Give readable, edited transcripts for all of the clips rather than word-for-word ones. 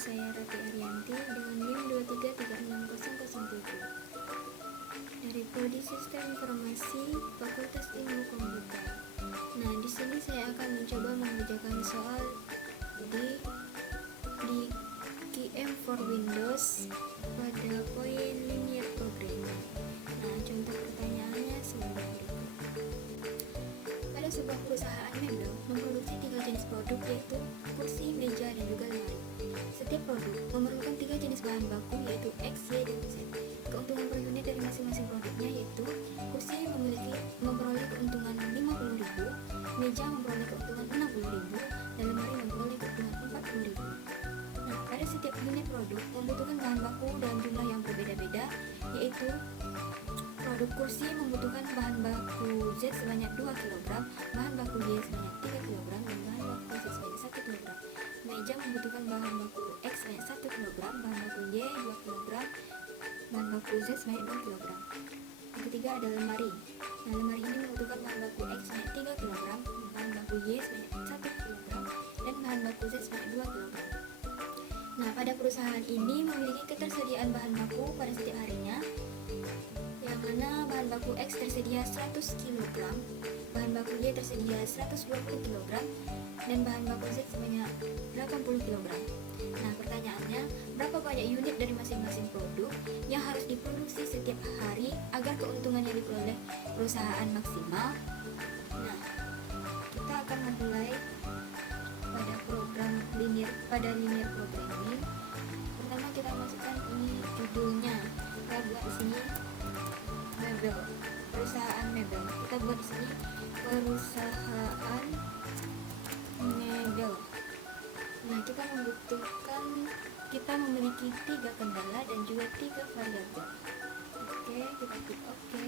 saya Rati Arianti dengan NIM 2336007 dari Prodi Sistem Informasi Fakultas Ilmu Komputer. Nah, di sini saya akan mencoba mengerjakan soal di QM for Windows pada poin linear programming. Nah, contoh pertanyaannya sebagai berikut. Pada sebuah perusahaan mebel memproduksi 3 jenis produk, yaitu kursi, meja, dan juga lemari. Setiap produk memerlukan 3 jenis bahan baku, yaitu X, Y, dan Z. Keuntungan per unit dari masing-masing produknya yaitu kursi memperoleh keuntungan 50.000, meja memperoleh keuntungan 60.000, dan lemari memperoleh keuntungan 40.000. Nah, pada setiap unit produk membutuhkan bahan baku dalam jumlah yang berbeda-beda, yaitu produk kursi membutuhkan bahan baku Z sebanyak 2 kg, bahan baku Y sebanyak 3 kg, dan bahan baku Z sebanyak 1 kg. Meja membutuhkan bahan baku X sebanyak 1 kg, bahan baku Y 2 kg, bahan baku Z sebanyak 2 kg. Yang ketiga ada lemari. Nah, lemari ini membutuhkan bahan baku X sebanyak 3 kg, bahan baku Y sebanyak 1 kg, dan bahan baku Z sebanyak 2 kg. Nah, pada perusahaan ini memiliki ketersediaan bahan baku pada setiap harinya, yang mana bahan baku X tersedia 100 kg, bahan baku Y tersedia 120 kg, dan bahan baku Z sebanyak 80 kg. Nah, pertanyaannya, berapa banyak unit dari masing-masing produk yang harus diproduksi setiap hari agar keuntungan yang diperoleh perusahaan maksimal? Nah, kita akan memulai pada linear programming. Pertama kita masukkan ini judulnya. Kita buat di sini mebel, perusahaan mebel. Kita buat di sini perusahaan mebel. Nah, kita memiliki 3 kendala dan juga 3 variabel. Oke, kita klik oke.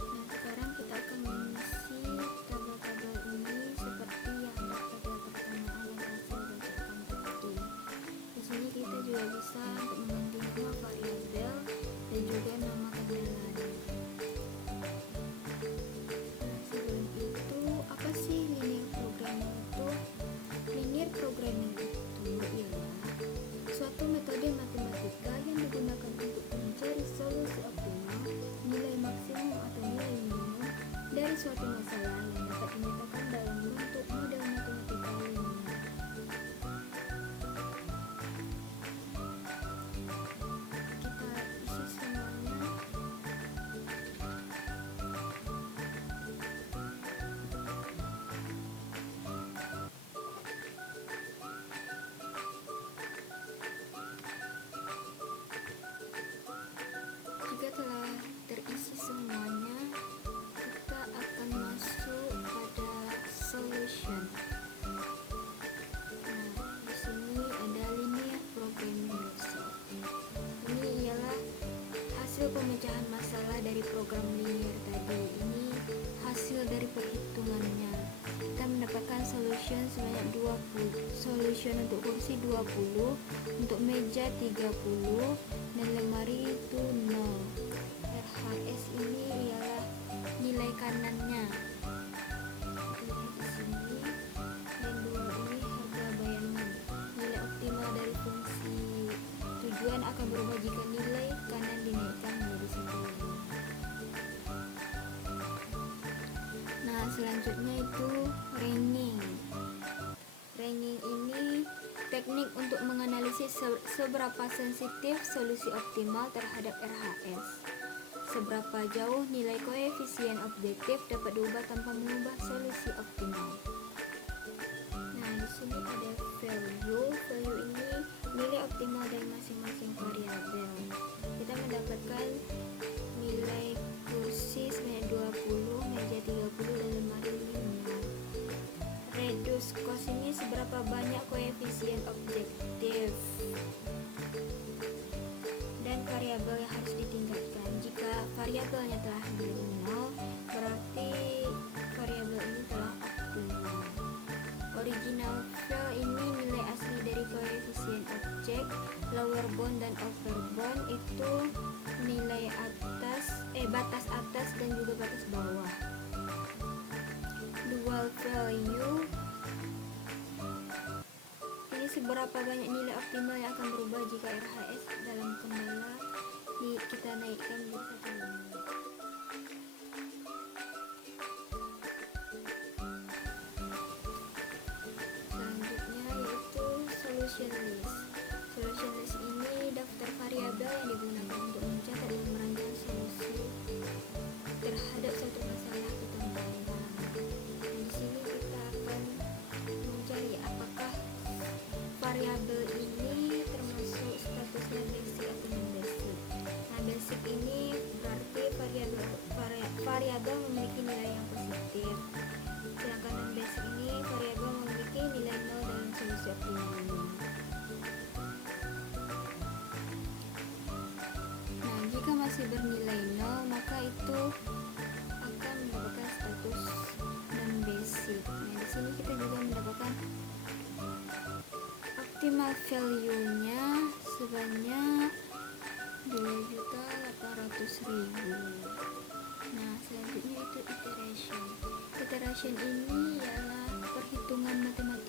Nah, sekarang kita akan mengisi tabel-tabel ini seperti yang ada pada pertanyaan yang saya bacakan tadi. Di sini kita juga bisa untuk mengganti nama variabel dan juga nama kendalanya. Nah, sebelum itu, apa sih linear programming itu? Linear programming itu ialah suatu metode matematika yang digunakan untuk mencari solusi optimal, nilai maksimum atau nilai minimum dari suatu masalah yang dapat dinyatakan dalam bentuk model matematika linear. Kita isi semuanya. Jika telah terisi semuanya, kita akan masuk pada solution. Nah, di sini ada linear programming logic. Ini ialah hasil pemecahan masalah dari program linear tadi. Ini hasil dari perhitungannya. Kita mendapatkan solution sebanyak 20. Solution untuk kursi 20, untuk meja 30, dan lemari itu 0. RHS ini ialah nilai kanannya. Lihat di sini. Dan 2 ini harga bayangan. Nilai optimal dari fungsi tujuan akan berubah jika nilai kanan dinaikkan menjadi 9. Nah, selanjutnya itu ranking. Ranking ini teknik untuk menganalisis seberapa sensitif solusi optimal terhadap RHS. Seberapa jauh nilai koefisien objektif dapat diubah tanpa mengubah solusi optimal. Nah, di sini ada value. Value ini nilai optimal dari masing-masing variabel. Kita mendapatkan nilai kursi sebanyak 20, meja 30, dan lemari 5. Reduce cost ini seberapa banyak koefisien objektif dan variabel yang harus ditingkatkan. Jika variabelnya telah menjadi 0, berarti variabel ini telah optimal. Original value ini nilai asli dari koefisien objek. Lower bound dan upper bound itu nilai batas atas dan juga batas bawah. Dual value ini seberapa banyak nilai optimal yang akan berubah jika RHS dalam kendala kita naikkan menjadi 1 unit. Selanjutnya yaitu solution list. Solution list ini daftar variabel yang digunakan untuk mencatat dan merancang solusi terhadap suatu masalah atau halaman. Di sini kita akan mencari apakah variabel ini termasuk statusnya basic atau non-basic. Nah, basic ini berarti variabel memiliki nilai yang positif. Sedangkan non-basic ini variabel memiliki nilai 0 dalam solusi optimal ini. Nah, jika masih bernilai 0, maka itu akan mendapatkan status non-basic. Nah, di sini kita juga mendapatkan optimal value-nya sebanyak 2.800.000. Nah, selanjutnya itu iteration. Iteration ini ialah perhitungan matematika